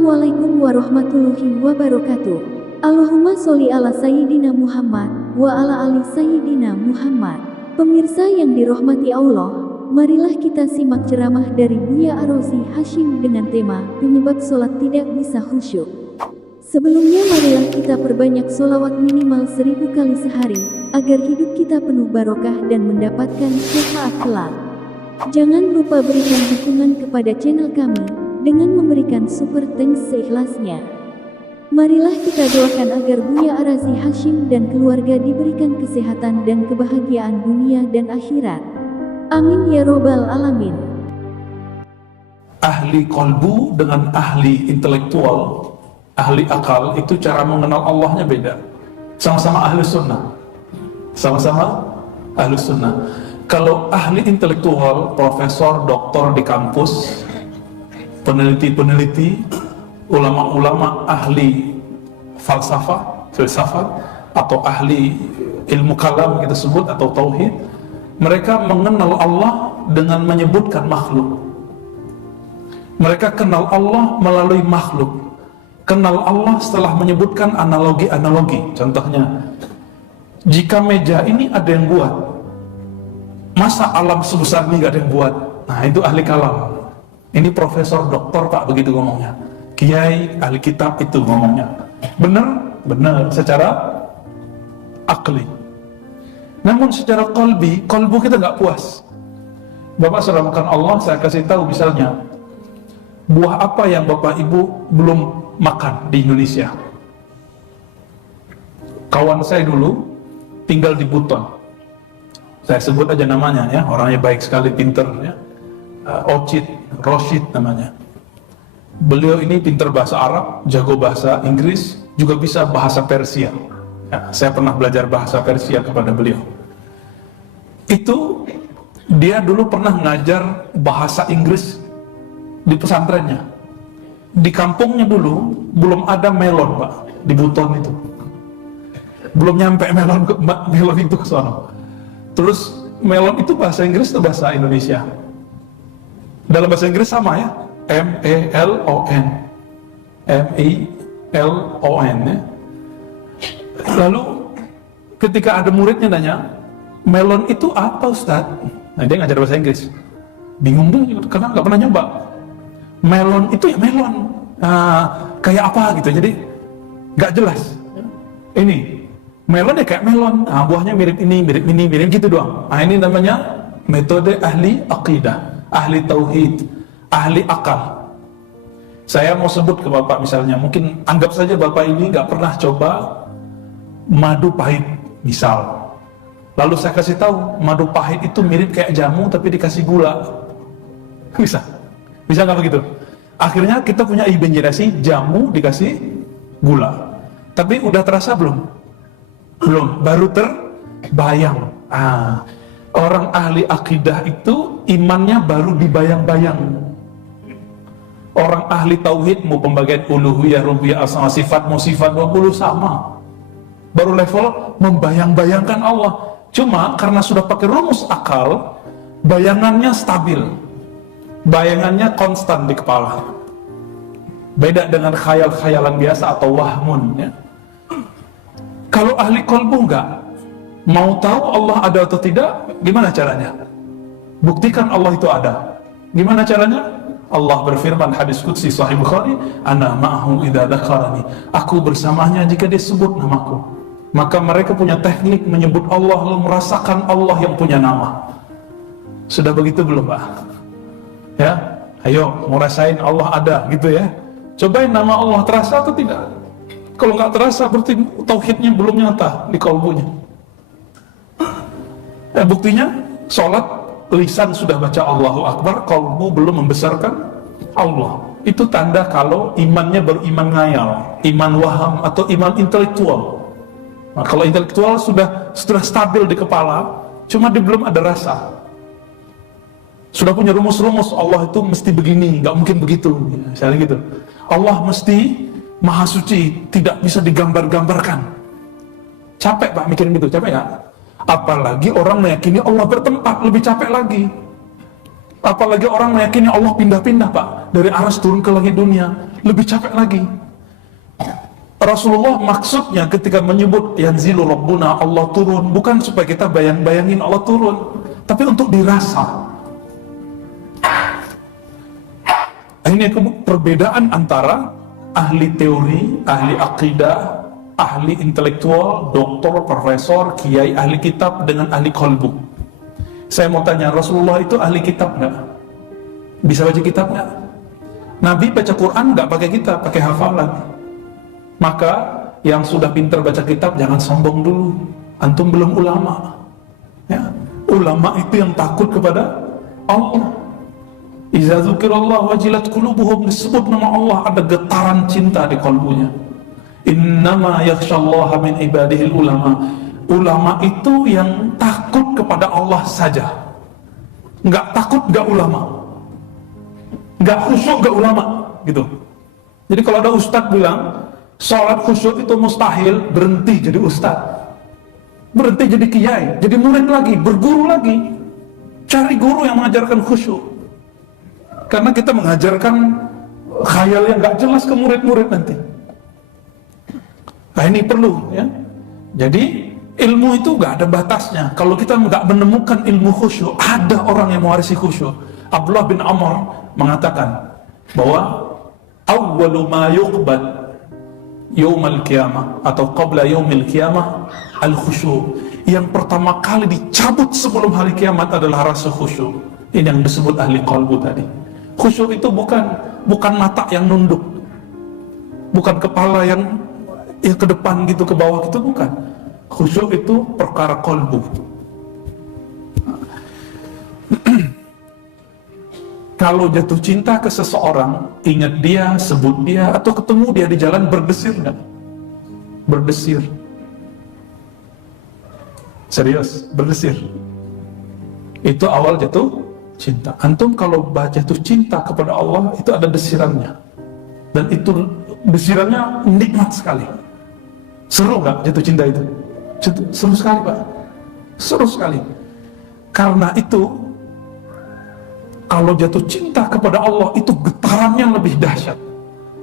Assalamualaikum warahmatullahi wabarakatuh. Allahumma sholli ala Sayyidina Muhammad wa ala ali Sayyidina Muhammad. Pemirsa yang dirahmati Allah, marilah kita simak ceramah dari Buya Arozi Hashim dengan tema penyebab sholat tidak bisa khusyuk. Sebelumnya marilah kita perbanyak sholawat minimal 1000 kali sehari, agar hidup kita penuh barokah dan mendapatkan syafaat kelak. Jangan lupa berikan dukungan kepada channel kami dengan memberikan super thanks seikhlasnya. Marilah kita doakan agar Buya Arozi Hashim dan keluarga diberikan kesehatan dan kebahagiaan dunia dan akhirat. Amin ya robbal alamin. Ahli kolbu dengan ahli intelektual, ahli akal, itu cara mengenal Allahnya beda. Sama-sama ahli sunnah. Sama-sama ahli sunnah. Kalau ahli intelektual, profesor, doktor di kampus, peneliti-peneliti, ulama-ulama ahli filsafat, atau ahli ilmu kalam kita sebut, atau tauhid, mereka mengenal Allah dengan menyebutkan makhluk. Mereka kenal Allah melalui makhluk. Kenal Allah setelah menyebutkan analogi-analogi. Contohnya, jika meja ini ada yang buat, masa alam sebesar ini gak ada yang buat? Nah, itu ahli kalam. Ini profesor, doktor, Pak, begitu ngomongnya. Kiai, ahli kitab itu ngomongnya. Benar? Benar, secara akli. Namun secara kolbu kita nggak puas. Bapak sudah makan Allah, saya kasih tahu misalnya, buah apa yang Bapak Ibu belum makan di Indonesia? Kawan saya dulu tinggal di Buton. Saya sebut aja namanya ya, orangnya baik sekali, pinter ya. Roshid namanya. Beliau ini pintar bahasa Arab, jago bahasa Inggris, juga bisa bahasa Persia ya, saya pernah belajar bahasa Persia kepada beliau. Itu dia dulu pernah ngajar bahasa Inggris di pesantrennya. Di kampungnya dulu belum ada melon, Pak, di Buton itu belum nyampe melon itu ke sana. Terus melon itu bahasa Inggris atau bahasa Indonesia? Dalam bahasa Inggris sama ya, M-E-L-O-N, M-E-L-O-N ya. Lalu ketika ada muridnya nanya, melon itu apa, Ustaz? Nah, dia ngajar bahasa Inggris, bingung tuh karena nggak pernah nyoba. Melon itu ya melon, kayak apa gitu, jadi nggak jelas. Ini melon ya kayak melon, buahnya mirip ini, mirip gitu doang. Nah, ini namanya metode ahli aqidah, ahli tauhid, ahli akal. Saya mau sebut ke Bapak misalnya, mungkin anggap saja Bapak ini nggak pernah coba madu pahit misal. Lalu saya kasih tahu, madu pahit itu mirip kayak jamu tapi dikasih gula. Bisa nggak begitu? Akhirnya kita punya imajinasi jamu dikasih gula. Tapi udah terasa belum? Belum, baru terbayang. Orang ahli akidah itu imannya baru dibayang-bayang. Orang ahli tauhid mau pembagian uluhiyah, rububiyah, asma sifat, mau sifat 20 sama. Baru level membayang-bayangkan Allah. Cuma karena sudah pakai rumus akal, bayangannya stabil. Bayangannya konstan di kepala. Beda dengan khayal-khayalan biasa atau wahmun ya. Kalau ahli qalbu enggak, mau tahu Allah ada atau tidak, gimana caranya? Buktikan Allah itu ada. Gimana caranya? Allah berfirman, hadis qudsi Sahih Bukhari, ana ma'ahu idza dzakarani. Aku bersamanya jika dia sebut namaku. Maka mereka punya teknik menyebut Allah lalu merasakan Allah yang punya nama. Sudah begitu belum, Pak? Ya, ayo mau rasain Allah ada gitu ya. Cobain nama Allah, terasa atau tidak? Kalau nggak terasa berarti tauhidnya belum nyata di kalbunya. Buktinya sholat lisan sudah baca Allahu Akbar, kalbu belum membesarkan Allah. Itu tanda kalau imannya baru iman ngayal, iman waham atau iman intelektual. Nah, kalau intelektual sudah stabil di kepala, cuma dia belum ada rasa. Sudah punya rumus-rumus, Allah itu mesti begini, nggak mungkin begitu, misalnya gitu. Allah mesti maha suci, tidak bisa digambar-gambarkan. Capek, Pak, mikirin gitu, capek nggak? Apalagi orang meyakini Allah bertempat, lebih capek lagi. Apalagi orang meyakini Allah pindah-pindah, Pak, dari aras turun ke langit dunia. lebih capek lagi. Rasulullah maksudnya ketika menyebut yanzilu Rabbuna, Allah turun, bukan supaya kita bayang-bayangin Allah turun, tapi untuk dirasa. Ini perbedaan antara ahli teori, ahli akidah, ahli intelektual, doktor, profesor, kiai, ahli kitab dengan ahli kolbu. Saya mau tanya, Rasulullah itu ahli kitab nggak? Bisa baca kitab nggak? Nabi baca Quran nggak pakai kitab, pakai hafalan. Maka yang sudah pintar baca kitab jangan sombong dulu. Antum belum ulama. Ya. Ulama itu yang takut kepada Allah. Iza dzukirallah wajilat qulubuhum, disebut nama Allah ada getaran cinta di kalbunya. Innama yakhsyallaha min ibadihil ulama. Ulama itu yang takut kepada Allah saja. Enggak takut enggak ulama. Enggak khusyuk enggak ulama, gitu. Jadi kalau ada ustadz bilang sholat khusyuk itu mustahil, berhenti jadi ustadz, berhenti jadi kiai, jadi murid lagi, berguru lagi, cari guru yang mengajarkan khusyuk. Karena kita mengajarkan khayal yang gak jelas ke murid-murid nanti. Nah ini perlu ya. Jadi ilmu itu gak ada batasnya. Kalau kita gak menemukan ilmu khusyuk, ada orang yang mewarisi khusyuk. Abdullah bin Amr mengatakan bahwa awwalu ma yuqbal Yaumal Qiyamah atau qabla Yaumil Qiyamah al-khusyuk. Yang pertama kali dicabut sebelum hari kiamat adalah rasa khusyuk. Ini yang disebut ahli qalbu tadi. Khusyuk itu bukan mata yang nunduk, bukan kepala yang ke depan gitu, ke bawah gitu, bukan. Khusyuk itu perkara qalbu. Kalau jatuh cinta ke seseorang, ingat dia, sebut dia, atau ketemu dia di jalan, berdesir nggak? Berdesir. Serius, berdesir. Itu awal jatuh cinta. Antum kalau jatuh cinta kepada Allah, itu ada desirannya. Dan itu desirannya nikmat sekali. Seru nggak jatuh cinta itu? Seru sekali, Pak. Seru sekali. Karena itu, kalau jatuh cinta kepada Allah itu getarannya lebih dahsyat.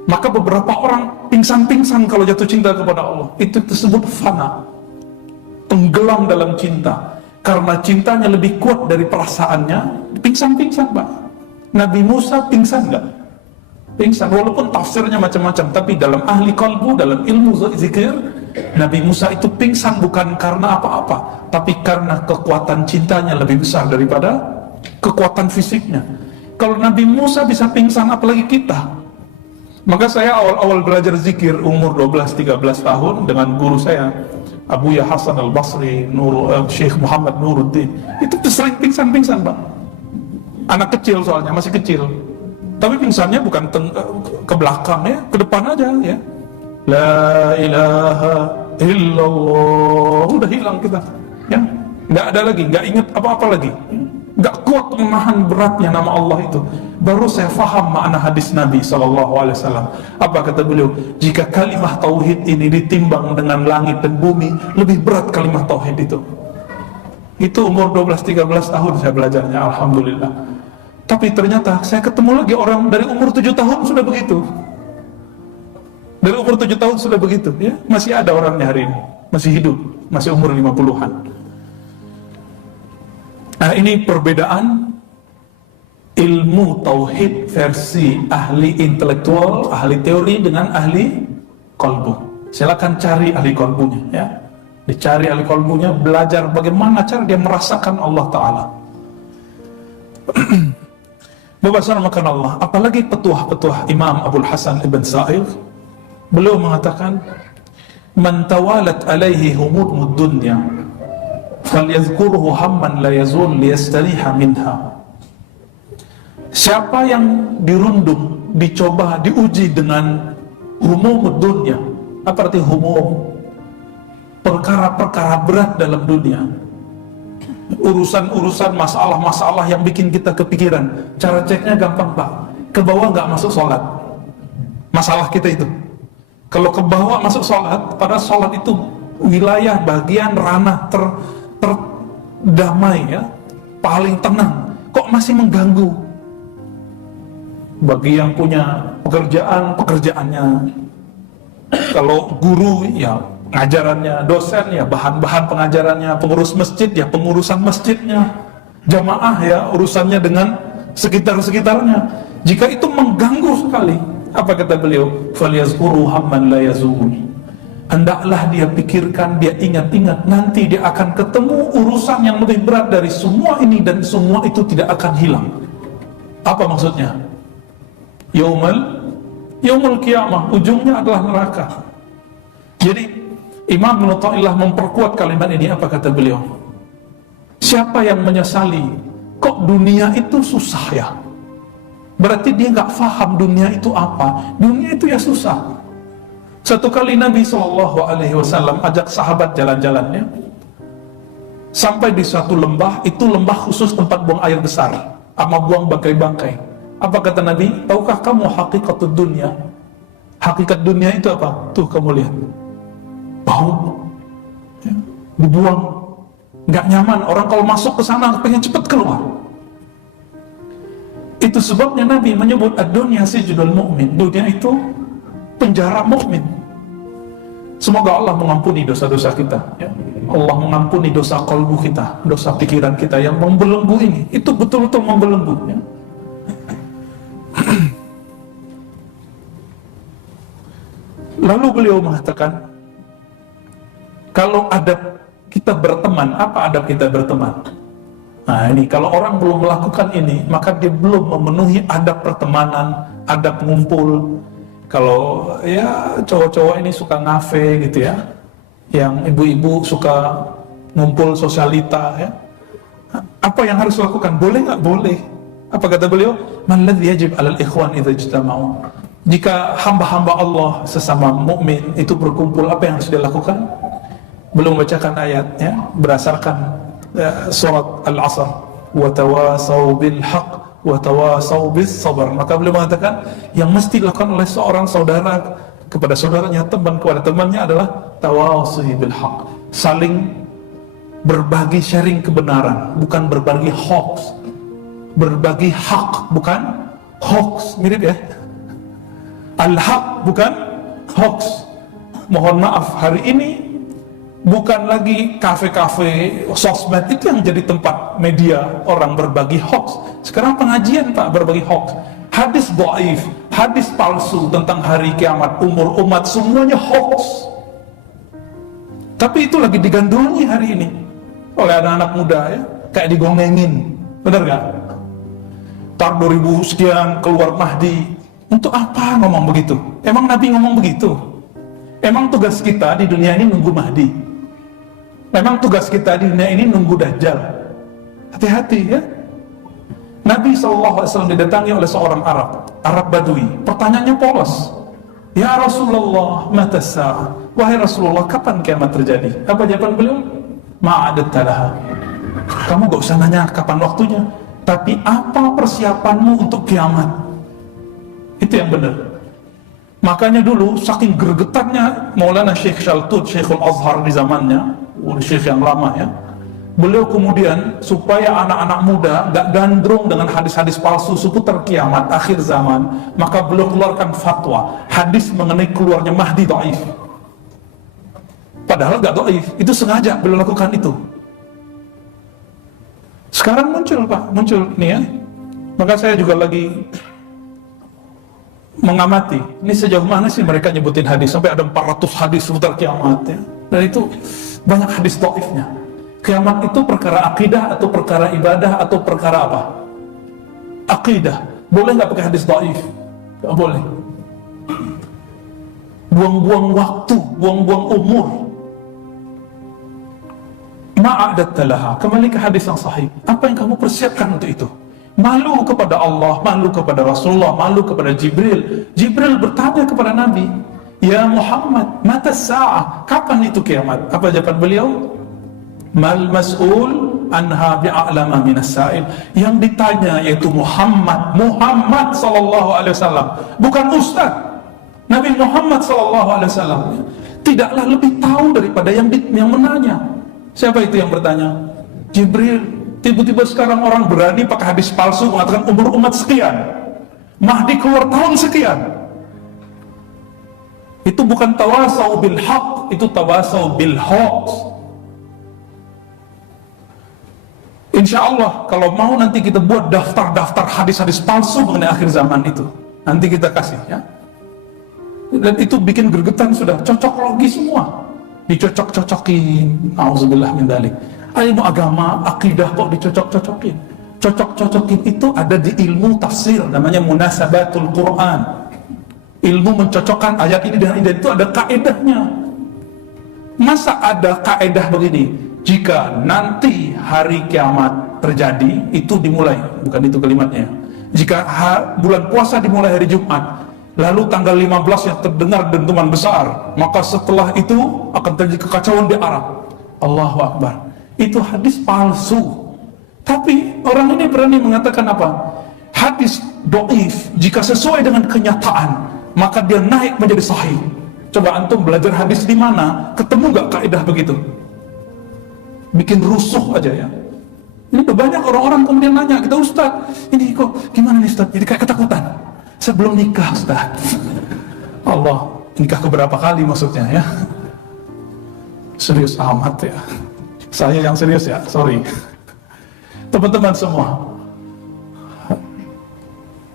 Maka beberapa orang pingsan-pingsan kalau jatuh cinta kepada Allah. Itu disebut fana, tenggelam dalam cinta. Karena cintanya lebih kuat dari perasaannya, pingsan-pingsan, Pak. Nabi Musa pingsan nggak? Pingsan, walaupun tafsirnya macam-macam. Tapi dalam ahli qalbu, dalam ilmu zikir, Nabi Musa itu pingsan bukan karena apa-apa, tapi karena kekuatan cintanya lebih besar daripada kekuatan fisiknya. Kalau Nabi Musa bisa pingsan, apalagi kita. Maka saya awal-awal belajar zikir umur 12-13 tahun dengan guru saya Abu Ya Hasan Al-Basri, Syekh Muhammad Nuruddin. Itu sering pingsan-pingsan, Pak. Anak kecil soalnya, masih kecil. Tapi pingsannya bukan ke belakang ya, ke depan aja ya. La ilaha illallah, udah hilang kita. Ya, nggak ada lagi, nggak ingat apa-apa lagi. Gak kuat menahan beratnya nama Allah itu. Baru saya faham makna hadis Nabi SAW. Apa kata beliau? Jika kalimah tauhid ini ditimbang dengan langit dan bumi, lebih berat kalimah tauhid itu. Itu umur 12-13 tahun saya belajarnya, alhamdulillah. Tapi ternyata saya ketemu lagi orang dari umur 7 tahun sudah begitu. Dari umur 7 tahun sudah begitu ya. Masih ada orangnya hari ini, masih hidup, masih umur 50-an. Nah ini perbedaan ilmu tauhid versi ahli intelektual, ahli teori dengan ahli kolbu. Silakan cari ahli kolbunya ya. Dicari ahli kolbunya, belajar bagaimana cara dia merasakan Allah Ta'ala. Membasarkan Allah. Apalagi petuah-petuah Imam Abul Hasan Ibn Sa'ir, beliau mengatakan, man tawalat alaihi humudmud dunya falyadhkurhu hamman la yazul liyastariha minha. Siapa yang dirundung, dicoba, diuji dengan humumud dunya. Apa arti humum? Perkara-perkara berat dalam dunia, urusan-urusan, masalah-masalah yang bikin kita kepikiran. Cara ceknya gampang, Pak. Ke bawah nggak masuk sholat, masalah kita itu. Kalau ke bawah masuk sholat, pada sholat itu wilayah, bagian, ranah terdamai ya, paling tenang. Kok masih mengganggu? Bagi yang punya pekerjaan, pekerjaannya. Kalau guru, ya ngajarannya, dosen, ya bahan-bahan pengajarannya, pengurus masjid, ya pengurusan masjidnya, jamaah, ya urusannya dengan sekitar-sekitarnya. Jika itu mengganggu sekali, apa kata beliau? Falyazkuru hamman la yazul. Hendaklah dia pikirkan, dia ingat-ingat, nanti dia akan ketemu urusan yang lebih berat dari semua ini, dan semua itu tidak akan hilang. Apa maksudnya? Yaumul qiyamah, ujungnya adalah neraka. Jadi Imam Ibnu Athaillah memperkuat kalimat ini. Apa kata beliau? Siapa yang menyesali kok dunia itu susah ya, berarti dia nggak paham dunia itu apa. Dunia itu ya susah. Satu kali Nabi SAW ajak sahabat jalan-jalannya sampai di suatu lembah. Itu lembah khusus tempat buang air besar sama buang bangkai-bangkai. Apa kata Nabi? Tahukah kamu hakikatul dunia? Hakikat dunia itu apa? Tuh kamu lihat, bau, ya, dibuang, nggak nyaman. Orang kalau masuk ke sana pengen cepet keluar. Itu sebabnya Nabi menyebut ad-dunya sijnul mu'min. Dunia itu penjara mukmin. Semoga Allah mengampuni dosa-dosa kita, ya. Allah mengampuni dosa qalbu kita, dosa pikiran kita yang membelenggu ini. Itu betul-betul membelenggu, ya. Lalu beliau mengatakan, kalau adab kita berteman, apa adab kita berteman? Nah ini, kalau orang belum melakukan ini, maka dia belum memenuhi adab pertemanan, adab ngumpul. Kalau ya cowok-cowok ini suka ngafe gitu ya, yang ibu-ibu suka ngumpul sosialita ya, apa yang harus dilakukan? Boleh nggak? Boleh. Apa kata beliau? Man ladzi yajib 'alal ikhwan idza ijtama'u. Jika hamba-hamba Allah sesama mukmin itu berkumpul, apa yang harus dilakukan? Belum membacakan ayatnya berdasarkan surat Al-Asr, wa tawasau bil haqq wa tawasau bis sabar. Maka beliau mengatakan yang mesti dilakukan oleh seorang saudara kepada saudaranya, teman kepada temannya adalah tawasau bil haqq, saling berbagi, sharing kebenaran, bukan berbagi hoax. Berbagi hak, bukan hoax. Mirip ya, al-haq bukan hoax. Mohon maaf, hari ini bukan lagi kafe-kafe, sosmed itu yang jadi tempat media orang berbagi hoax. Sekarang pengajian Pak berbagi hoax. Hadis dhaif, hadis palsu tentang hari kiamat, umur umat, semuanya hoax. Tapi itu lagi digandrungi hari ini oleh anak-anak muda ya, kayak digongengin. Benar gak? Tar 2000 sekian keluar Mahdi. Untuk apa ngomong begitu? Emang Nabi ngomong begitu? Emang tugas kita di dunia ini nunggu Mahdi? Memang tugas kita di dunia ini nunggu Dajjal? Hati-hati ya. Nabi SAW didatangi oleh seorang Arab Badui. Pertanyaannya polos. Ya Rasulullah, mata sa'ah. Wahai Rasulullah, kapan kiamat terjadi? Apa jawaban beliau? Ma'adattalaha. Kamu gak usah nanya kapan waktunya, tapi apa persiapanmu untuk kiamat? Itu yang benar. Makanya dulu saking gregetannya Maulana Syekh Shaltut, Syekhul Azhar di zamannya, Syekh yang lama ya, beliau kemudian supaya anak-anak muda gak gandrung dengan hadis-hadis palsu seputar kiamat akhir zaman, maka beliau keluarkan fatwa hadis mengenai keluarnya Mahdi dhaif. Padahal gak dhaif, itu sengaja beliau lakukan itu. Sekarang muncul Pak, muncul nih ya. Maka saya juga lagi mengamati, ini sejauh mana sih mereka nyebutin hadis, sampai ada 400 hadis seputar kiamat ya. Dan itu banyak hadis dhaifnya. Kiamat itu perkara akidah atau perkara ibadah atau perkara apa? Akidah. Boleh nggak pakai hadis dhaif? Nggak boleh. Buang-buang waktu, buang-buang umur. Ma'adattalaha. Kembali ke hadis yang sahih. Apa yang kamu persiapkan untuk itu? Malu kepada Allah, malu kepada Rasulullah, malu kepada Jibril. Jibril bertanya kepada Nabi, ya Muhammad, mata sa'ah, kapan itu kiamat? Apa jawaban beliau? Mal mas'ul anha bi'a'lama minas sa'il. Yang ditanya yaitu Muhammad sallallahu alaihi wasallam, bukan ustaz. Nabi Muhammad sallallahu alaihi wasallam tidaklah lebih tahu daripada yang menanya. Siapa itu yang bertanya? Jibril. Tiba-tiba sekarang orang berani pakai hadis palsu mengatakan umur umat sekian. Mahdi keluar tahun sekian. Itu bukan tawasau bil haq, itu tawasau bil hoax. Insya Allah kalau mau nanti kita buat daftar-daftar hadis-hadis palsu mengenai akhir zaman itu, nanti kita kasih ya. Dan itu bikin gregetan sudah, cocok logi semua, dicocok-cocokin. Auzubillah min dzalik. Ilmu agama, akidah kok dicocok-cocokin. Cocok-cocokin itu ada di ilmu tafsir, namanya munasabatul Quran. Ilmu mencocokkan ayat ini dengan ayat itu ada kaedahnya. Masa ada kaedah begini? Jika nanti hari kiamat terjadi, itu dimulai, bukan itu kalimatnya. Jika bulan puasa dimulai hari Jumat, lalu tanggal 15 yang terdengar dentuman besar, maka setelah itu akan terjadi kekacauan di Arab. Allahu Akbar. Itu hadis palsu. Tapi orang ini berani mengatakan apa? Hadis dhaif jika sesuai dengan kenyataan, maka dia naik menjadi sahih. Coba antum belajar hadis di mana? Ketemu gak kaidah begitu? Bikin rusuh aja ya. Ini banyak orang-orang kemudian nanya kita, Ustaz, ini kok gimana nih Ustaz? Jadi kayak ketakutan. Saya belum nikah Ustaz. Allah, nikah keberapa kali maksudnya ya? Serius amat ya. Saya yang serius ya, sorry. Teman-teman semua,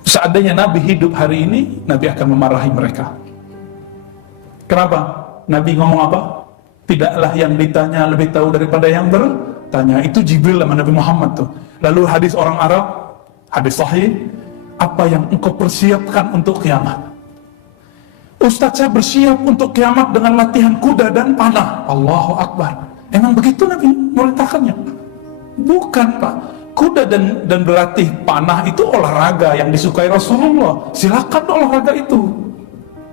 seandainya Nabi hidup hari ini, Nabi akan memarahi mereka. Kenapa? Nabi ngomong apa? Tidaklah yang ditanya lebih tahu daripada yang bertanya. Itu Jibril sama Nabi Muhammad tuh. Lalu hadis orang Arab, hadis sahih, apa yang engkau persiapkan untuk kiamat? Ustaz, saya bersiap untuk kiamat dengan latihan kuda dan panah. Allahu Akbar. Emang begitu Nabi merintahkannya? Bukan Pak, kuda dan berlatih panah itu olahraga yang disukai Rasulullah. Silakan olahraga itu,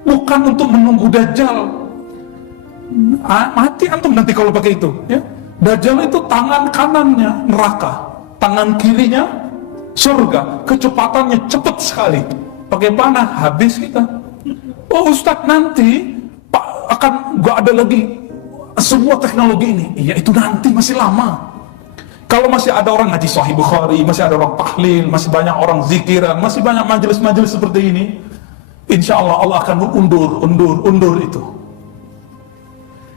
bukan untuk menunggu Dajjal. Mati antum nanti kalau pakai itu ya. Dajjal itu tangan kanannya neraka, tangan kirinya surga, kecepatannya cepat sekali. Pakai panah habis kita. Oh Ustadz, nanti Pak akan gak ada lagi semua teknologi ini. Iya, itu nanti masih lama. Kalau masih ada orang ngaji Sahih Bukhari, masih ada orang tahlil, masih banyak orang zikiran, masih banyak majelis-majelis seperti ini, insya Allah Allah akan undur itu.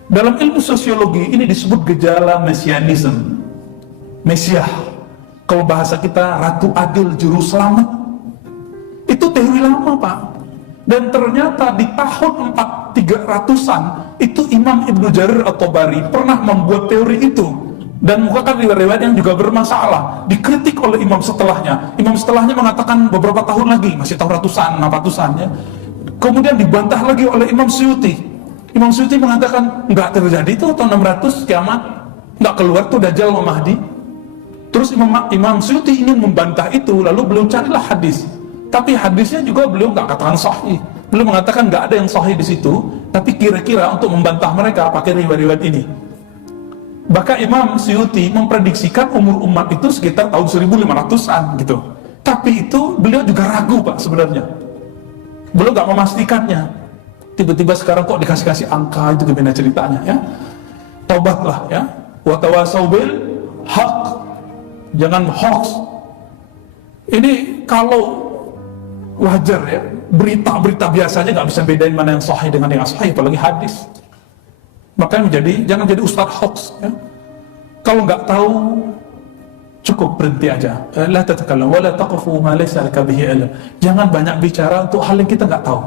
Dalam ilmu sosiologi ini disebut gejala mesianisme. Mesiah, kalau bahasa kita Ratu Adil Juru Selamat. Itu teori lama Pak. Dan ternyata di tahun 300-an itu Imam Ibnu Jarir At-Tabari pernah membuat teori itu. Dan bukan riwayat yang juga bermasalah, dikritik oleh imam setelahnya. Imam setelahnya mengatakan beberapa tahun lagi, masih tahun ratusan, 600-an ya. Kemudian dibantah lagi oleh Imam Suyuti. Imam Suyuti mengatakan enggak terjadi itu tahun 600 kiamat, enggak keluar tuh Dajjal sama Mahdi. Terus Imam Suyuti ingin membantah itu, lalu beliau carilah hadis. Tapi hadisnya juga beliau enggak katakan sahih. Beliau mengatakan enggak ada yang sahih di situ, tapi kira-kira untuk membantah mereka pakai riwayat ini. Bahkan Imam Suyuti memprediksikan umur umat itu sekitar tahun 1500-an gitu. Tapi itu beliau juga ragu Pak sebenarnya. Beliau gak memastikannya. Tiba-tiba sekarang kok dikasih-kasih angka, itu gimana ceritanya ya. Taubatlah ya. Wa tawasau bil haq. Jangan hoax. Ini kalau wajar ya, berita-berita biasanya gak bisa bedain mana yang sahih dengan yang sahih, apalagi hadis. Makanya jangan jadi ustadz hoax ya. Kalau nggak tahu cukup berhenti aja. La tatakallam wa la taqfu ma laysa laka bihi ilm. Jangan banyak bicara untuk hal yang kita nggak tahu.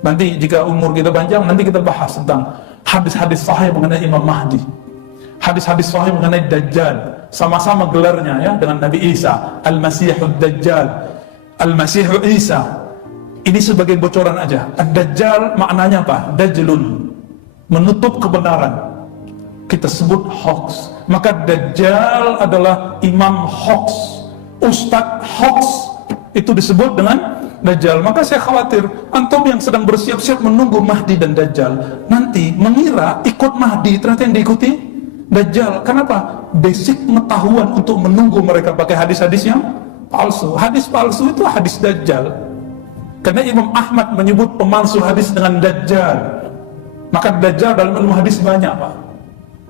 Nanti jika umur kita panjang, nanti kita bahas tentang hadis-hadis sahih mengenai Imam Mahdi, hadis-hadis sahih mengenai Dajjal, sama-sama gelarnya ya dengan Nabi Isa, Al-Masihud Dajjal, Al-Masihu Isa. Ini sebagai bocoran aja. Ad-Dajjal maknanya apa? Dajjalun, menutup kebenaran, kita sebut hoax. Maka Dajjal adalah imam hoax, ustadz hoax, itu disebut dengan Dajjal. Maka saya khawatir antum yang sedang bersiap-siap menunggu Mahdi dan Dajjal nanti mengira ikut Mahdi, ternyata yang diikuti Dajjal. Kenapa? Basic pengetahuan untuk menunggu mereka pakai hadis-hadis yang palsu. Hadis palsu itu hadis Dajjal. Karena Imam Ahmad menyebut pemalsu hadis dengan Dajjal. Maka Dajjal dalam ilmu hadis banyak Pak,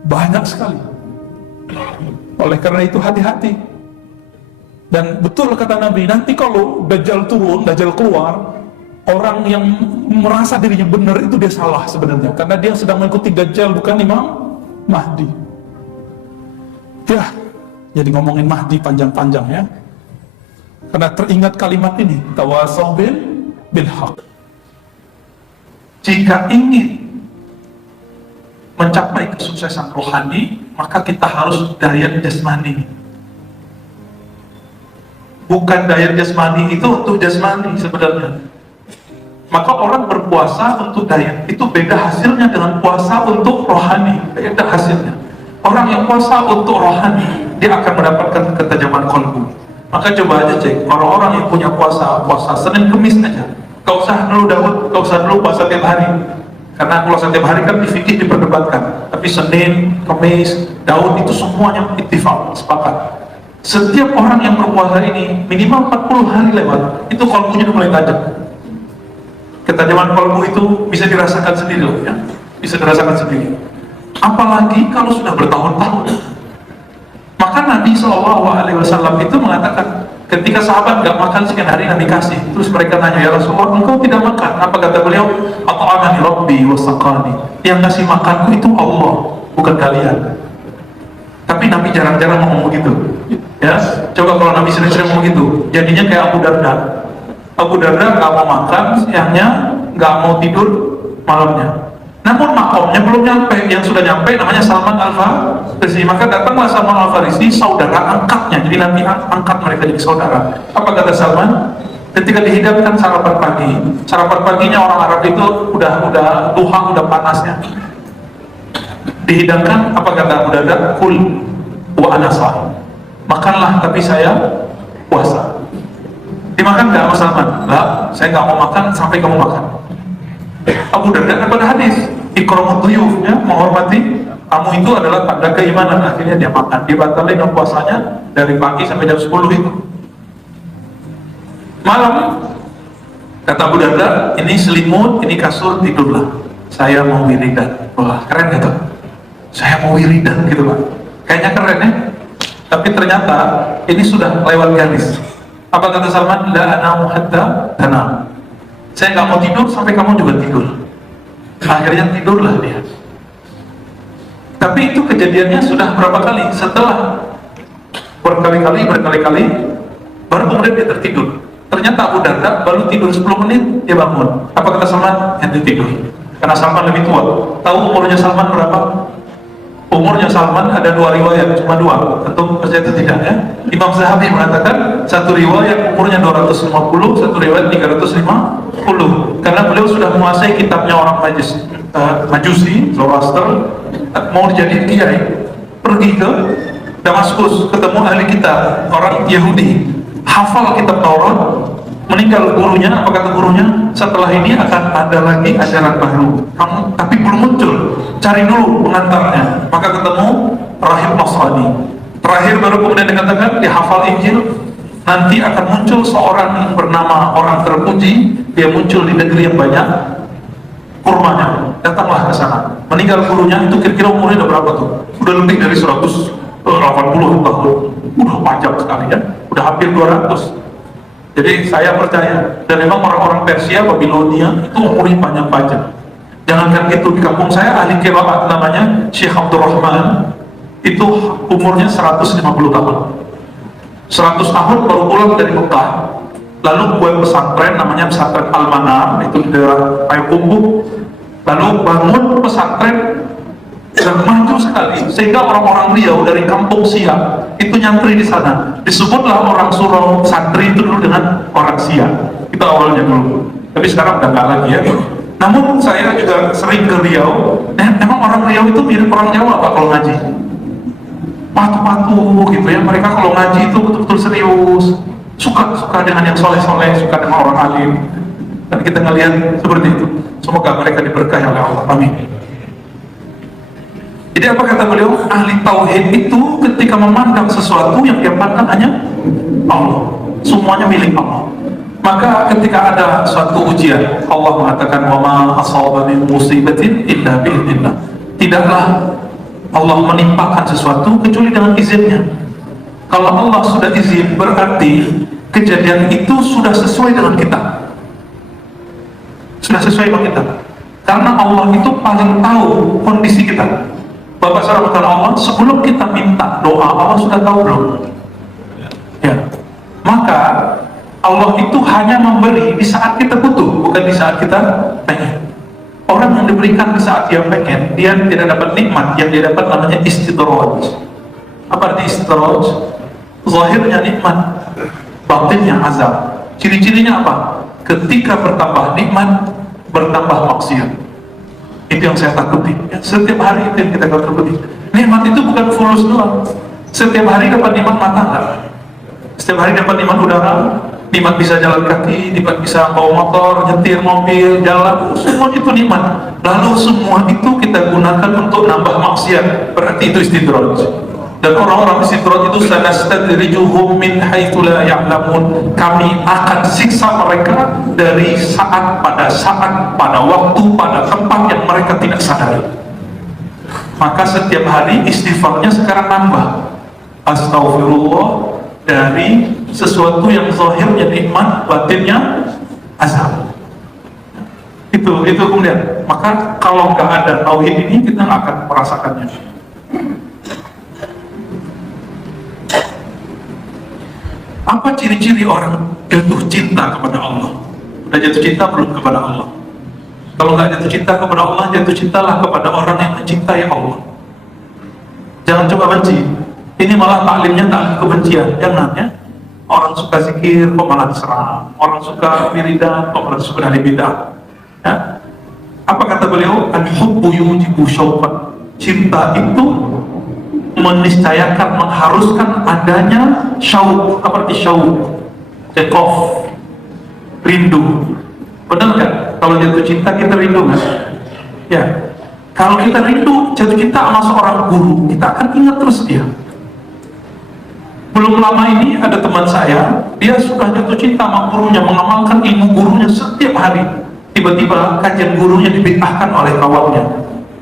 banyak sekali. Oleh karena itu hati-hati. Dan betul kata Nabi, nanti kalau Dajjal turun, Dajjal keluar, orang yang merasa dirinya benar itu dia salah sebenarnya, karena dia sedang mengikuti Dajjal, bukan Imam Mahdi. Ya, jadi ngomongin Mahdi panjang-panjang ya, karena teringat kalimat ini, tawasau bil haq. Jika ingin mencapai kesuksesan rohani, maka kita harus daya jasmani. Bukan daya jasmani itu untuk jasmani sebenarnya. Maka orang berpuasa untuk daya itu beda hasilnya dengan puasa untuk rohani, beda hasilnya. Orang yang puasa untuk rohani, dia akan mendapatkan ketajaman kolbu. Maka coba aja cek orang-orang yang punya puasa Senin Kemis aja. Gak usah dulu Daud, gak usah dulu puasa tiap hari. Karena kalau setiap hari kan di fikih diperdebatkan. Tapi Senin, Kemis, Daud itu semuanya ittifaq, sepakat. Setiap orang yang berpuasa ini minimal 40 hari lewat, itu kolbunya udah mulai tajam. Ketajaman kolbu itu bisa dirasakan sendiri loh ya, bisa dirasakan sendiri. Apalagi kalau sudah bertahun-tahun. Maka Nabi SAW itu mengatakan, ketika sahabat gak makan sekian hari Nabi kasih, terus mereka nanya, ya Rasulullah, engkau tidak makan? Apa kata beliau? At'amani Rabbi wa saqani. Yang ngasih makanku itu Allah, bukan kalian. Tapi Nabi jarang-jarang ngomong begitu. Ya, coba kalau Nabi sering-sering ngomong gitu, jadinya kayak Abu Darda. Abu Darda nggak mau makan siangnya, nggak mau tidur malamnya. Namun makomnya belum nyampe, yang sudah nyampe namanya Salman Al-Farisi. Maka datanglah Salman Al-Farisi, saudara angkatnya. Jadi Nabi angkat mereka jadi saudara. Apa kata Salman? Ketika dihidangkan sarapan pagi, sarapan paginya orang Arab itu udah duha, udah panasnya. Dihidangkan, apa kata Abu Darda? Kul wa ana sha'im. Makanlah, tapi saya puasa. Dimakan nggak Mas Salman? Enggak, saya nggak mau makan sampai kamu makan. Abu Darda dapat hadis, ikramut duyuf, ya, menghormati tamu itu adalah tanda keimanan. Akhirnya dia makan, dibatalin puasanya dari pagi sampai jam 10 itu. Malam, kata Abu Darda, ini selimut, ini kasur, tidurlah. Saya mau wiridan. Wah, keren gitu. Saya mau wiridan gitu Pak. Kayaknya keren ya. Tapi ternyata ini sudah lewat garis. Apa kata Salman? La anamu hatta tanam. Saya nggak mau tidur sampai kamu juga tidur. Akhirnya tidurlah dia. Tapi itu kejadiannya sudah berapa kali? Setelah berkali-kali, baru kemudian dia tertidur. Ternyata Abu Darda baru tidur 10 menit dia bangun. Apa kata Salman? Yang tidur. Karena Salman lebih tua. Tahu umurnya Salman berapa? Umurnya Salman ada 2 riwayat, cuma 2. Tentu percaya itu tidak ya. Imam Zahabi mengatakan satu riwayat umurnya 250, satu riwayat 350. Karena beliau sudah menguasai kitabnya orang Majusi, Zoroaster, mau dijadiin kiai, pergi ke Damaskus, ketemu ahli kitab, orang Yahudi, hafal kitab Taurat, meninggal gurunya. Apa kata gurunya? Setelah ini akan ada lagi ajaran baru, tapi belum muncul, cari dulu pengantarnya. Maka ketemu rahib Nasrani. Terakhir baru kemudian dikatakan dihafal Injil. Nanti akan muncul seorang yang bernama orang terpuji, dia muncul di negeri yang banyak kurmanya. Datanglah ke sana. Meninggal gurunya itu kira-kira umurnya udah berapa tuh? Udah lebih dari 180 tahun. Udah panjang sekali ya. Udah hampir 200. Jadi saya percaya, dan memang orang-orang Persia, Babilonia itu umurnya panjang-panjang. Jangankan gitu, di kampung saya ahli qiraat namanya Syekh Abdurrahman, itu umurnya 150 tahun. 100 tahun baru pulang dari Mekah, lalu buat pesantren namanya pesantren Al-Manar, itu di daerah Payakumbuh. Lalu bangun pesantren dan maju sekali, sehingga orang-orang Riau dari kampung Siak itu nyantri di sana. Disebutlah orang Surau santri itu dulu dengan orang Siak. Itu awalnya dulu. Tapi sekarang udah nggak lagi ya. Namun saya juga sering ke Riau. Emang orang Riau itu mirip orang Jawa Pak kalau ngaji. Patuh-patuh gitu ya. Mereka kalau ngaji itu betul-betul serius. Suka dengan yang soleh-soleh, suka dengan orang alim. Dan kita ngelihat seperti itu. Semoga mereka diberkahi oleh Allah. Amin. Jadi apa kata beliau? Ahli tauhid itu ketika memandang sesuatu yang dia pandang hanya Allah, semuanya milik Allah. Maka ketika ada suatu ujian, Allah mengatakan wa ma asaba min musibatin illa bi'idznillah. Tidaklah Allah menimpakan sesuatu kecuali dengan izinnya. Kalau Allah sudah izin, berarti kejadian itu sudah sesuai dengan kita. Sudah sesuai dengan kita. Karena Allah itu paling tahu kondisi kita. Bapak saudara Allah, sebelum kita minta doa, Allah sudah tahu belum? Ya. Maka Allah itu hanya memberi di saat kita butuh, bukan di saat kita pengen. Orang yang diberikan di saat dia pengen, dia tidak dapat nikmat. Yang dia dapat namanya istidraj. Apa arti istidraj? Zahirnya nikmat, batinnya azab. Ciri-cirinya apa? Ketika bertambah nikmat, bertambah maksiat. Itu yang saya takuti. Ya, setiap hari itu yang kita takuti. Nikmat itu bukan fulus doang. Setiap hari dapat nikmat mata enggak? Setiap hari dapat nikmat udara, nikmat bisa jalan kaki, nikmat bisa bawa motor, nyetir mobil, jalan, semua itu nikmat. Lalu semua itu kita gunakan untuk nambah maksiat. Berarti itu istidraj. Dan orang-orang istidraj itu sanastadrijuhum min haitsu la ya'lamun. Kami akan siksa mereka dari saat, pada waktu, pada tempat yang mereka tidak sadari. Maka setiap hari istighfarnya sekarang nambah. Astaghfirullah dari sesuatu yang zahirnya nikmat, batinnya azab. Itu kemudian. Maka kalau nggak ada tauhid ini, kita nggak akan merasakannya. Apa ciri-ciri orang jatuh cinta kepada Allah? Udah jatuh cinta belum kepada Allah? Kalau nggak jatuh cinta kepada Allah, jatuh cintalah kepada orang yang mencintai Allah. Jangan coba benci. Ini malah taklimnya taklim kebencian. Jangan ya. Orang suka zikir kok malah diserang. Orang suka wiridan kok malah suka dari bidah. Ya. Apa kata beliau? Al-hubbu yujibu syauqan. Cinta itu meniscayakan, mengharuskan adanya syauq. Apa arti syauq? Cekof, rindu. Benar nggak? Kalau jatuh cinta kita rindu nggak? Ya. Kalau kita rindu jatuh cinta sama seorang guru, kita akan ingat terus dia. Belum lama ini ada teman saya, dia sudah jatuh cinta sama gurunya, mengamalkan ilmu gurunya setiap hari. Tiba-tiba kajian gurunya dibid'ahkan oleh kawannya.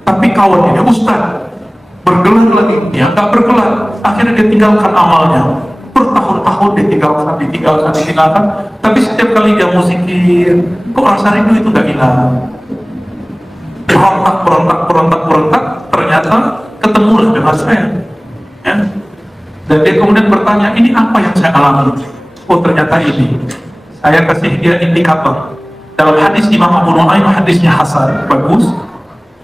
Tapi kawannya, Ustaz, bergelar lagi, dia nggak bergelar. Akhirnya dia tinggalkan amalnya. Bertahun-tahun ditinggalkan. Tapi setiap kali dia mau zikir, kok rasa rindu itu nggak hilang. Berontak, ternyata ketemulah dengan saya. Ya. Dan dia kemudian bertanya, ini apa yang saya alami? Oh ternyata ini. Saya kasih dia indikator. Dalam hadis Imam Abu Nu'aim, hadisnya hasan, bagus.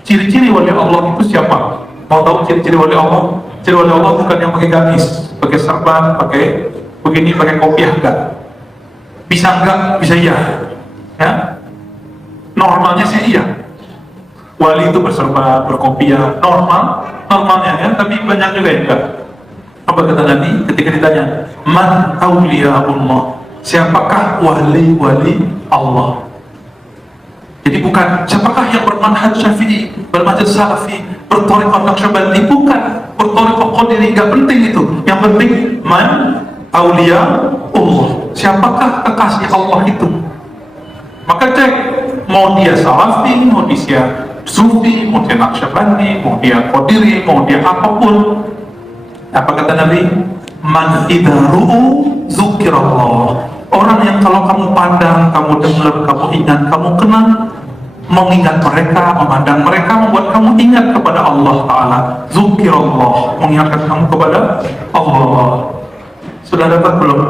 Ciri-ciri wali Allah itu siapa? Mau tahu ciri-ciri wali Allah? Ciri wali Allah bukan yang pakai gamis, pakai serban, pakai begini, pakai kopiah, enggak. Bisa enggak? Bisa iya. Ya? Normalnya sih iya. Wali itu berserban, berkopiah, normalnya ya, tapi banyak juga yang enggak. Apa kata Nabi ketika ditanya, man awliyaullah, siapakah wali-wali Allah? Jadi bukan siapakah yang bermanhaj Syafi'i, bermanhaj Salafi, berthariqah Naqsyabandi, bukan berthariqah Qadiri, enggak penting itu. Yang penting man awliyaullah, siapakah kekasih Allah itu. Maka cek, mau dia Salafi, mau dia Sufi, mau dia Naqsyabandi, mau dia Qadiri, mau dia apapun. Apa kata Nabi? Man idza ru'u dzukirallah. Orang yang kalau kamu pandang, kamu dengar, kamu ingat, kamu kenal, mengingat mereka, memandang mereka, membuat kamu ingat kepada Allah Ta'ala. Dzukirallah, mengingatkan kamu kepada Allah. Sudah dapat belum?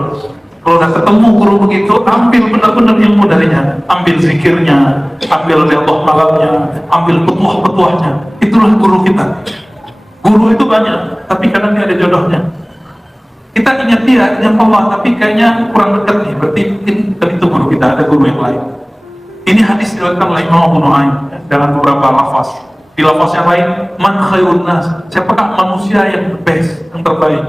Kalau sudah ketemu guru begitu, ambil benar-benar ilmu darinya, ambil zikirnya, ambil riyadhah malamnya, ambil petuah-petuahnya. Itulah guru kita. Guru itu banyak, tapi kadang dia ada jodohnya. Kita ingat dia, ingat Allah, tapi kayaknya kurang dekat nih. Berarti itu guru kita, ada guru yang lain. Ini hadis diriwayatkan oleh Imam Abu Nu'aim dalam beberapa lafaz. Di lafaz yang lain, man khairun nas, siapakah manusia yang best, yang terbaik?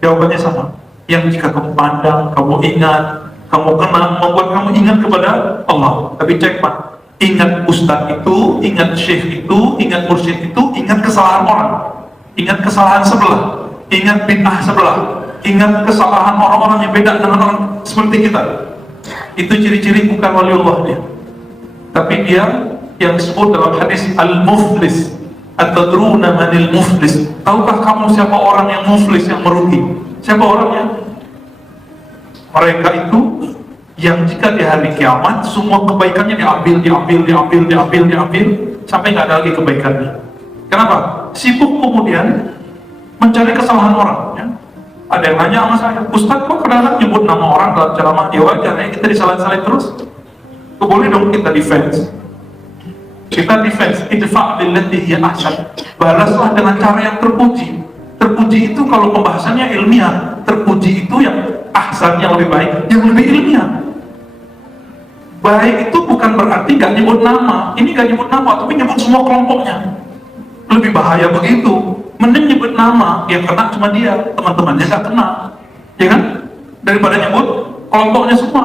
Jawabannya sama. Yang jika kamu pandang, kamu ingat, kamu kenal, membuat kamu ingat kepada Allah. Tapi cek Pak, ingat ustaz itu, ingat syekh itu, ingat mursyid itu, ingat kesalahan orang. Ingat kesalahan sebelah, ingat bid'ah sebelah, ingat kesalahan orang-orang yang beda dengan orang seperti kita. Itu ciri-ciri bukan waliullah dia. Tapi dia yang disebut dalam hadis al-muflis. Atadruna manil muflis. Tahukah kamu siapa orang yang muflis, yang merugi? Siapa orangnya? Mereka itu yang jika di hari kiamat semua kebaikannya diambil sampai nggak ada lagi kebaikannya. Kenapa? Sibuk kemudian mencari kesalahan orang. Ya. Ada yang nanya sama saya, Ustaz kok kadang-kadang nyebut nama orang dalam ceramah? Ya wajar, ya kita disalahin terus. Boleh dong kita defense. Kita defense, idfa' billati hiya ahsan. Balaslah dengan cara yang terpuji. Terpuji itu kalau pembahasannya ilmiah, terpuji itu yang ahsan, yang lebih baik, yang lebih ilmiah. Baik itu bukan berarti gak nyebut nama. Ini gak nyebut nama, tapi nyebut semua kelompoknya. Lebih bahaya begitu. Mending nyebut nama, yang kena cuma dia, teman-temannya gak kena, ya kan? Daripada nyebut kelompoknya semua.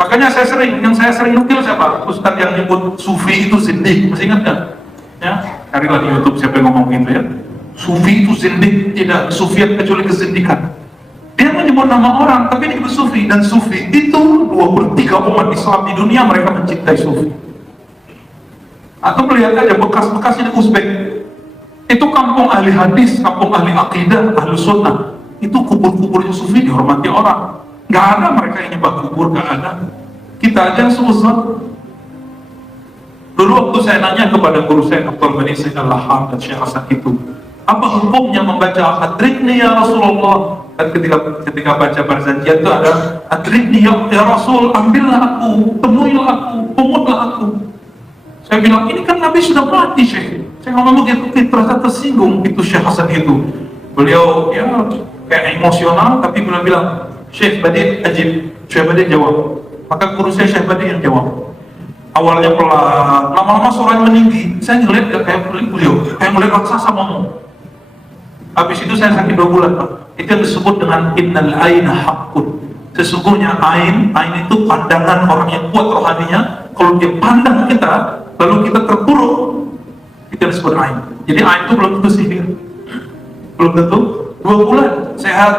Makanya yang saya sering nukil siapa? Ustadz yang nyebut sufi itu zindik, masih ingat kan? Ya, carilah di YouTube siapa yang ngomong gitu ya. Sufi itu zindik, tidak sufiat kecuali kezindikan. Dia menyebut nama orang, tapi dia nyebut sufi. Dan sufi itu 23 umat Islam di dunia mereka mencintai sufi. Atau melihat aja bekas-bekasnya di Uzbek. Itu kampung ahli hadis, kampung ahli akidah, ahli sunnah. Itu kubur-kuburnya sufi dihormati orang. Gak ada mereka yang nyembah kubur, gak ada. Kita aja yang seuzon. Dulu waktu saya nanya kepada guru saya, Dr. Bani Sayyid Al-Laham dan Syekh Hasan itu, apa hukumnya membaca Adrikni ya Rasulullah? Dan ketika baca perjanjian itu ada Adrikni ya Rasul, ambillah aku, temuilah aku, pemutlah aku. Saya bilang, ini kan Nabi sudah mati, Syekh. Saya ngomong begitu, terasa tersinggung itu Syekh Hasan itu. Beliau ya kayak emosional, tapi beliau bilang, Syekh Badi ajib, Syekh Badi jawab. Maka guru saya Syekh Badi yang jawab. Awalnya pelan, lama-lama suaranya meninggi. Saya ngeliat gak kayak beliau, kayak ngeliat raksasa ngomong. Habis itu saya sakit 2 bulan, Pak. Itu yang disebut dengan innal aina haqqun. Sesungguhnya ain itu pandangan orang yang kuat rohaninya. Kalau dia pandang kita, lalu kita terpuruk, itu yang disebut ain. Jadi ain itu belum tentu sihir, belum tentu. 2 bulan sehat,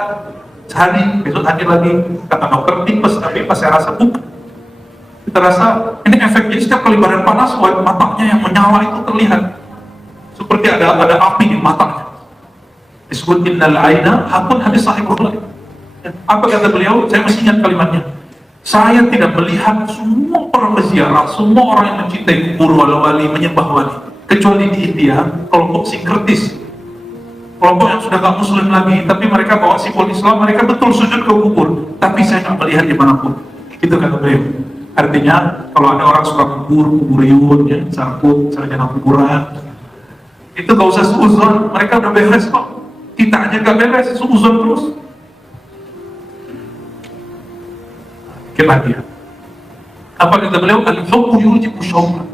sehari, besok hadir lagi, kata dokter tipes, tapi pas saya rasa bukan. Kita rasa ini efeknya setiap kali badan panas, matanya yang menyala itu terlihat seperti ada api di matanya. Disebut innal aina hakun, hadis sahih Bukhari. Apa kata beliau? Saya masih ingat kalimatnya. Saya tidak melihat semua orang berziarah, semua orang yang mencintai kubur wali, menyembah wali, kecuali di India kelompok sinkretis, kelompok yang sudah gak muslim lagi, tapi mereka bawa simbol Islam, mereka betul sujud ke kubur, tapi saya gak melihat dimanapun. Itu kata beliau. Artinya kalau ada orang suka kuburiyun, ya, sarkut, sarjana kuburan, itu gak usah suuzon, mereka udah beres kok. Kita aja gak beres, suuzon terus. Kita lagi ya. Apa kata beliau? Al-hubbu yujibu syauqa.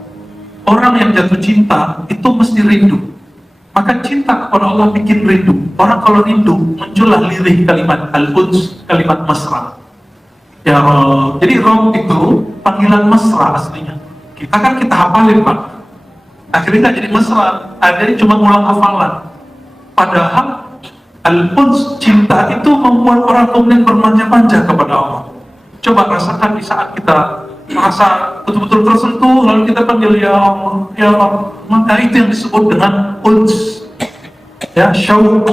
Orang yang jatuh cinta itu mesti rindu. Maka cinta kepada Allah bikin rindu. Orang kalau rindu muncullah lirih kalimat al-uns, kalimat mesra. Ya Rob. Jadi Rob itu panggilan mesra aslinya. Kita kan kita hafalin, Pak. Akhirnya nggak jadi mesra. Jadi cuma ngulang hafalan. Padahal al-uns, cinta itu membuat orang kemudian bermanja-manja kepada Allah. Coba rasakan di saat kita merasa betul-betul tersentuh, lalu kita panggil ya Allah, ya Allah. Maka itu yang disebut dengan uns, ya, syauq,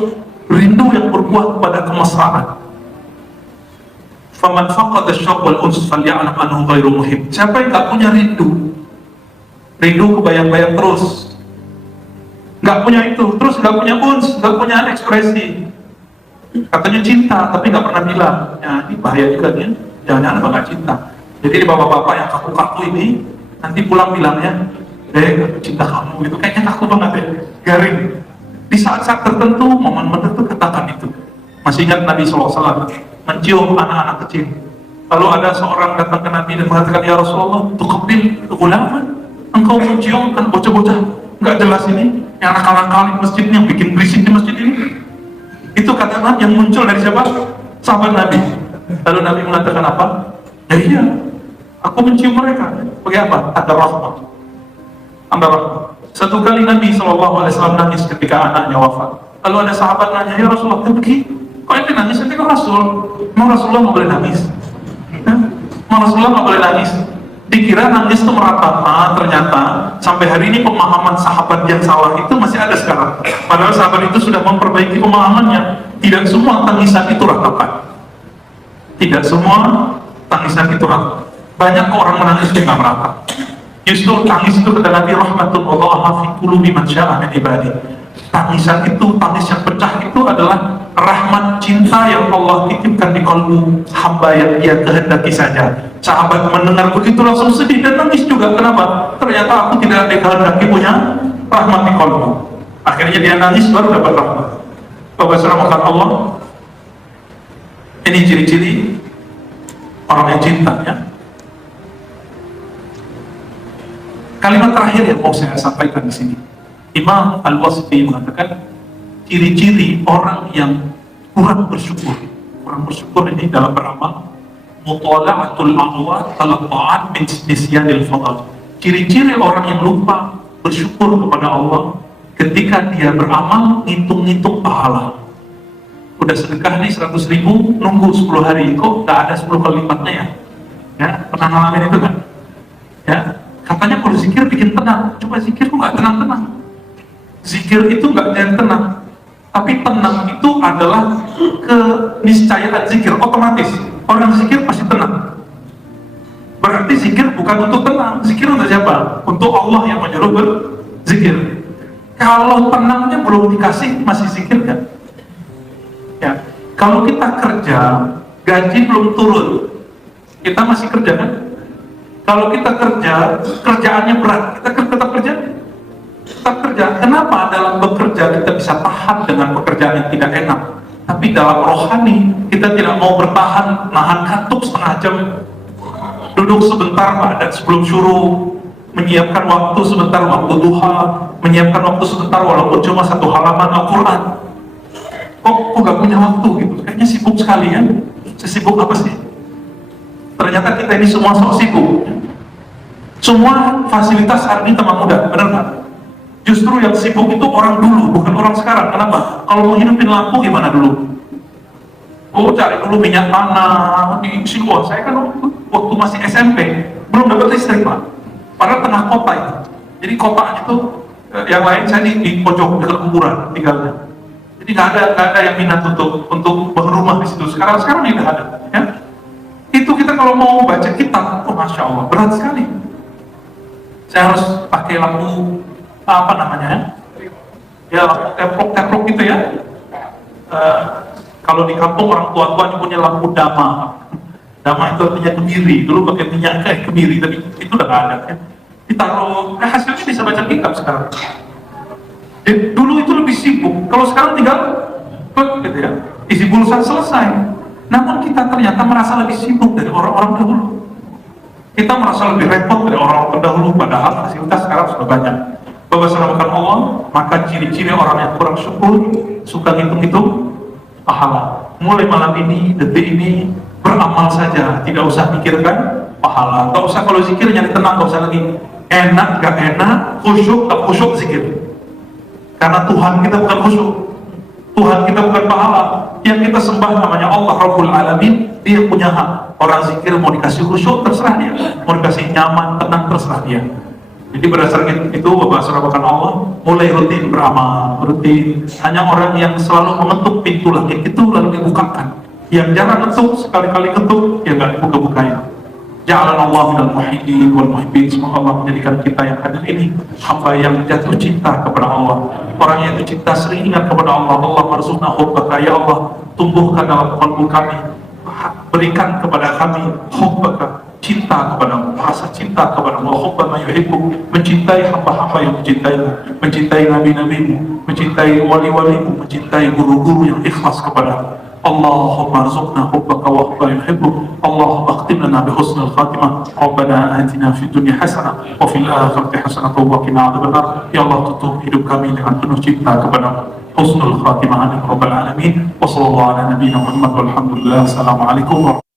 rindu yang berbuah kepada kemesraan. Faman faqada syauq wal uns falya'lam annahu ghairu muhib. Siapa yang nggak punya rindu kebayang-bayang terus, nggak punya itu, terus nggak punya uns, nggak punya ekspresi, katanya cinta tapi nggak pernah bilang, ya ini bahaya juga nih. Jangan-jangan nggak cinta. Jadi bapak-bapak yang kaku-kaku ini nanti pulang bilangnya, cinta kamu itu kayaknya kaku banget ya, garing. Di saat-saat tertentu, momen tertentu katakan itu. Masih ingat Nabi SAW mencium anak-anak kecil. Lalu ada seorang datang ke Nabi dan mengatakan, ya Rasulullah, tuqbil ghulaman, engkau mencium kan bocah-bocah nggak jelas ini, yang nakal-nakal di masjid ini, yang bikin berisik di masjid ini. Itu kata-kata yang muncul dari siapa? Sahabat Nabi. Lalu Nabi mengatakan apa? Ya iya, aku mencium mereka. Bagi apa? Ada rahmat. Ada rahmat. Satu kali Nabi SAW nangis ketika anaknya wafat. Lalu ada sahabat nanya, ya Rasulullah, pergi. Kok ente nangis? Ente kan Rasul. Mau Rasulullah nggak boleh nangis? Mau Rasulullah nggak boleh nangis? Dikira nangis itu merata. Ternyata sampai hari ini pemahaman sahabat yang salah itu masih ada sekarang. Padahal sahabat itu sudah memperbaiki pemahamannya. Tidak semua tangisan itu ratapan. Tidak semua tangisan itu rata. Banyak orang menangis dengan merata. Justru tangis itu kata Nabi, rahmatullah fi qulubi man syaa min ibadi. Tangisan itu, tangis yang pecah itu adalah rahmat cinta yang Allah titipkan di kalbu hamba yang dia kehendaki saja. Sahabat mendengar begitu langsung sedih dan nangis juga. Kenapa? Ternyata aku tidak dikehendaki punya rahmat di kalbu. Akhirnya dia nangis baru dapat rahmat. Bapak saudara Allah, ini ciri-ciri orang yang cinta, ya. Kalimat terakhir yang mau saya sampaikan di sini, Imam Al-Wasiti mengatakan ciri-ciri orang yang kurang bersyukur. Kurang bersyukur ini dalam beramal, mutala'atul a'wad ala ta'at min nisyanil fadl. Ciri-ciri orang yang lupa bersyukur kepada Allah ketika dia beramal ngitung-ngitung pahala. Udah sedekah nih 100.000, nunggu 10 hari, kok gak ada 10 kali lipatnya ya? Ya, pernah ngalamin itu kan? Ya, katanya kalau zikir bikin tenang, coba zikir kok gak tenang-tenang. Zikir itu gak yang tenang, tapi tenang itu adalah keniscayaan zikir, otomatis. Orang zikir pasti tenang. Berarti zikir bukan untuk tenang, zikir untuk siapa? Untuk Allah yang menyuruh berzikir. Kalau tenangnya belum dikasih, masih zikir kan? Ya, kalau kita kerja, gaji belum turun, kita masih kerja kan? Kalau kita kerja, kerjaannya berat, kita tetap kerja? Tetap kerja. Kenapa dalam bekerja kita bisa tahan dengan pekerjaan yang tidak enak? Tapi dalam rohani, kita tidak mau bertahan, nahan kantuk setengah jam, duduk sebentar dan sebelum syuruh, menyiapkan waktu sebentar, waktu duha, menyiapkan waktu sebentar walaupun cuma 1 halaman Al-Quran. Kok gak punya waktu gitu? Kayaknya sibuk sekali ya. Sesibuk apa sih? Ternyata kita ini semua sok sibuk. Semua fasilitas hari ini tambah mudah, benar nggak? Justru yang sibuk itu orang dulu, bukan orang sekarang. Kenapa? Kalau mau hidupin lampu gimana dulu? Oh, cari dulu minyak tanah di Siluan. Saya kan waktu masih SMP belum dapat listrik, Pak. Padahal tengah kota itu. Jadi kota itu yang lain saya di pojok dekat kuburan tinggalnya. Jadi nggak ada yang minat untuk bangun rumah di situ. Sekarang ini nggak ada. Ya? Itu kita kalau mau baca kitab, oh masya Allah berat sekali. Saya harus pakai lampu apa namanya? Ya lampu teplok gitu ya. Kalau di kampung orang tua punya lampu dama. Dama itu artinya kemiri. Dulu pakai minyak kayak kemiri, tapi itu udah nggak ada. Ya. Ditaruh, hasilnya bisa baca kitab sekarang. Jadi, dulu itu lebih sibuk. Kalau sekarang tinggal, gitu ya, isi pulsa selesai. Namun kita ternyata merasa lebih sibuk dari orang-orang dahulu. Kita merasa lebih repot dari orang-orang terdahulu, padahal fasilitas sekarang sudah banyak. Bapak saudara Allah, maka ciri-ciri orang yang kurang syukur, suka hitung-hitung pahala. Mulai malam ini, detik ini, beramal saja, tidak usah mikirkan pahala. Gak usah kalau zikir nyari tenang, gak usah lagi enak, gak enak, khusyuk, gak khusyuk zikir. Karena Tuhan kita bukan khusyuk, Tuhan kita bukan pahala. Yang kita sembah namanya Allah Rabbul Alamin. Dia punya hak. Orang zikir mau dikasih khusyuk terserah dia, mau dikasih nyaman, tenang terserah dia. Jadi berdasarkan itu Bapak saudara Allah mulai rutin beramal, rutin. Hanya orang yang selalu mengetuk pintu langit itu lalu dibukakan. Yang jarang ngetuk, sekali-kali ketuk, ya nggak dibuka-bukain. Ja'alanallahu minal muhibbin wal muhibbin. Semoga Allah menjadikan kita yang hadir ini hamba yang jatuh cinta kepada Allah, orang yang jatuh cinta sering ingat kepada Allah. Allah marzuqna hubbaka, ya Allah tumbuhkan dalam qalbu kami, berikan kepada kami hubbaka, cinta kepada-Mu, rasa cinta kepada-Mu, hubba ma yuhibbu, mencintai hamba-hamba yang mencintai-Mu, mencintai nabi-nabi-Mu, mencintai wali-wali-Mu, mencintai guru-guru yang ikhlas kepada-Mu. Allahumma arzuqna hubbaka wa hubba yuhibbuk. Allahumma akhtim lana bi husnil khatimah. Rabbana atina fid dunya hasanah wa fil akhirati hasanah wa qina adzabannar. Ya Allah, tutup hidup kami dengan penuh cinta kepada-Mu. Husnul khatimah, amin rabbal alamin. Wa sallallahu ala nabiyyina Muhammad walhamdulillah. Assalamualaikum warahmatullahi wabarakatuh.